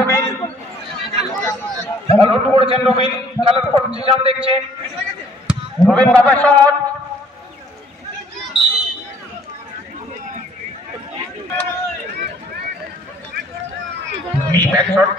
রবিন বল করেছেন রবিন খেলার পজিশন দেখছে রবিন বাবা শট ব্যাক শট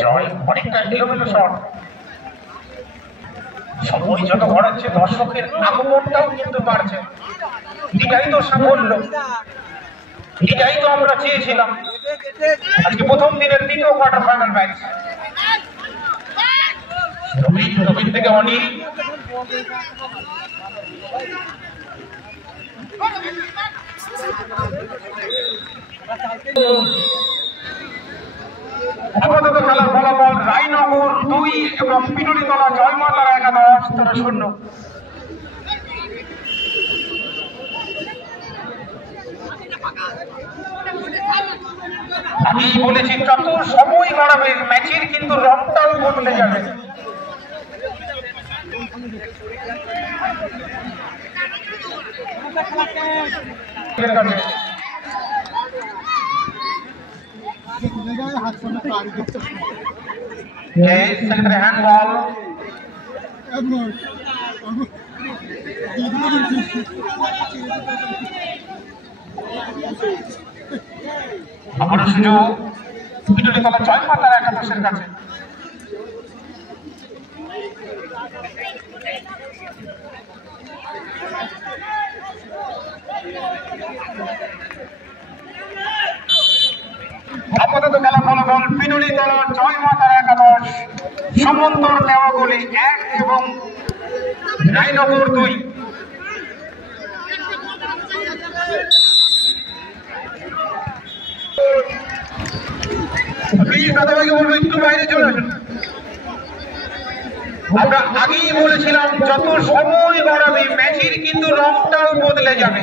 জয় অনেকটা এলোমেলো শট সময় যত বাড়াচ্ছে দর্শকের আগমনটাও কিন্তু বাড়ছে এটাই তো সাফল্য এটাই তো আমরা চেয়েছিলাম আজকে প্রথম দিনের দ্বিতীয় কোয়ার্টার ফাইনাল ম্যাচ রবিন থেকে অনিল আপাতত খেলার ফলাফল রায়নগর 2 এবং পিটুলিতলা জয়মাতারা 11 তারা 0। আমি বলেছি যত সময় বাড়াবে ম্যাচের কিন্তু রংটাও বদলে যাবে। হ্যান্ডবল আমার সুযোগ পিটুলিতলা জয়মাতারা 11 কাছে আপাতত খেলা ফলাফল পিটুলিতলা জয়মাতারা 11 সমন্তর দেওয়া গোলে 1 এবং রায়নগর 2। একটু বাইরে চলে আসুন। আমরা আগেই বলেছিলাম যত সময় বাড়াবে ম্যাচের কিন্তু রংটাও বদলে যাবে।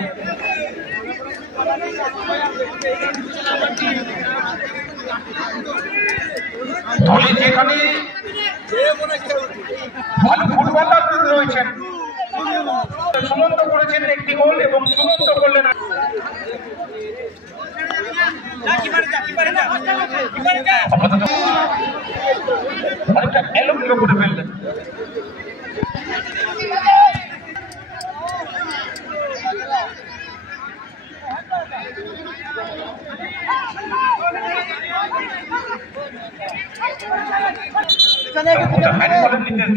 দলে যেখানে ভালো ফুটবলার রয়েছেন সুমন্ত করেছেন একটি গোল এবং সুমন্ত করলেন অনেকটা এলোমেলো করে ফেললেন। হ্যান্ডবলের নির্দেশ